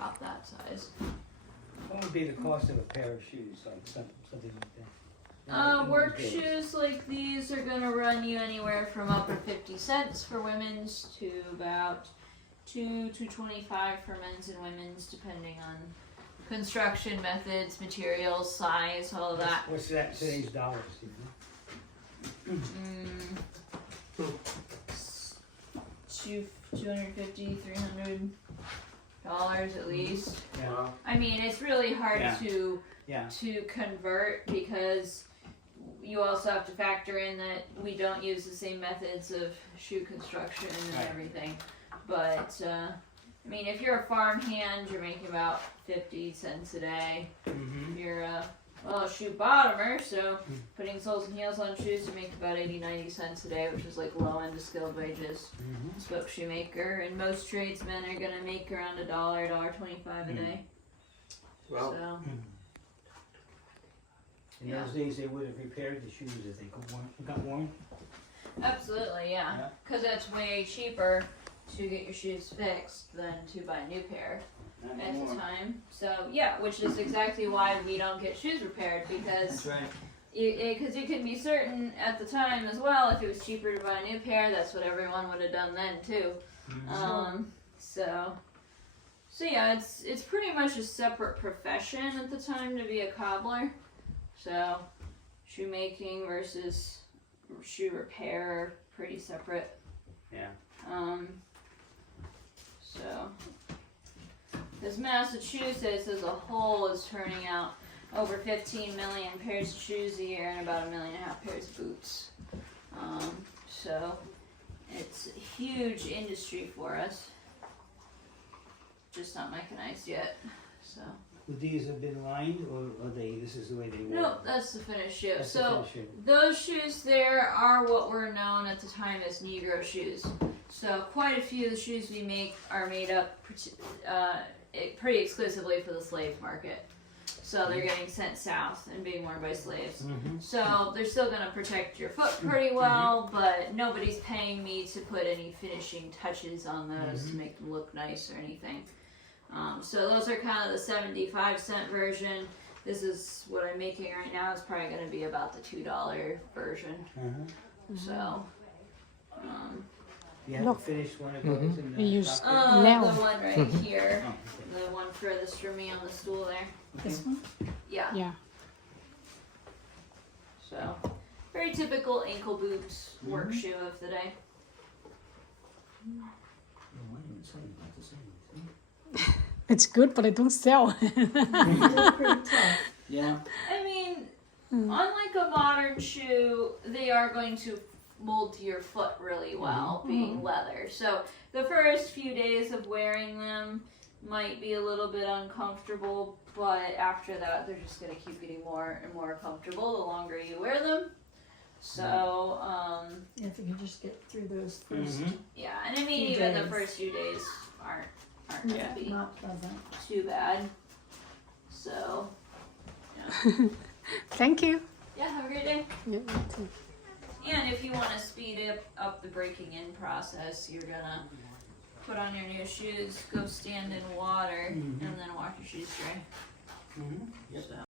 shop that size. What would be the cost of a pair of shoes, like something like that? Work shoes like these are gonna run you anywhere from upper 50 cents for women's to about $2.25 for men's and women's, depending on construction methods, materials, size, all of that. What's that today's dollars? You know? $250, $300 at least. Yeah. Wow. I mean, it's really hard Yeah. to Yeah. convert because you also have to factor in that we don't use the same methods of shoe construction and Right. everything. But I mean, if you're a farm hand, you're making about 50 cents a day. Mm-hmm. If you're a shoe bottomer, so putting soles and heels on shoes, you make about 80-90 cents a day, which is like low end of skilled wages. Mm-hmm. Spoke shoemaker, and most tradesmen are gonna make around $1, $1.25 a day. Well, So. In those days, they would have repaired the shoes if they got worn. Absolutely, yeah. Because that's way cheaper to get your shoes fixed than to buy a new pair Not at the anymore. time. So, yeah, which is exactly why we don't get shoes repaired, because That's right. you can be certain at the time as well, if it was cheaper to buy a new pair, that's what everyone would have done then too. So yeah, it's pretty much a separate profession at the time to be a cobbler. So, shoemaking versus shoe repair are pretty separate. Yeah. So, this Massachusetts as a whole is turning out over 15 million pairs of shoes a year and about 1.5 million pairs of boots. So, it's a huge industry for us. Just not mechanized yet. So. Would these have been lined, or this is the way they were? No, that's the finished shoe. That's the So finished shoe. those shoes there are what were known at the time as Negro shoes. So quite a few of the shoes we make are made up pretty exclusively for the slave market. So they're getting sent south and being worn by slaves. Mm-hmm. So they're still going to protect your foot pretty well, but nobody's paying me to put any finishing touches on those to make them look nice or anything. So those are kind of the 75-cent version. This is what I'm making right now. It's probably going to be about the $2 version. So, You have to finish one of those in We the use stock the Now. one right here, Oh, okay. the one furthest from me on the stool there. this one. Yeah. Yeah. So, very typical ankle boot work shoe of the day. No, I didn't say not the same. It's good, but I don't sell. Yeah. I mean, unlike a modern shoe, they are going to mold to your foot really well, being leather. So the first few days of wearing them might be a little bit uncomfortable, but after that, they're just going to keep getting more and more comfortable the longer you wear them. So, If you can just get through those first, yeah, and I mean, Few even the days. first few days aren't going Yeah. to be not pleasant. too bad. So, Thank you. yeah, have a great day. Yeah, you too. And if you want to speed up the breaking in process, you're gonna put on your new shoes, go stand in water, and then wash your shoes dry. Yep. So.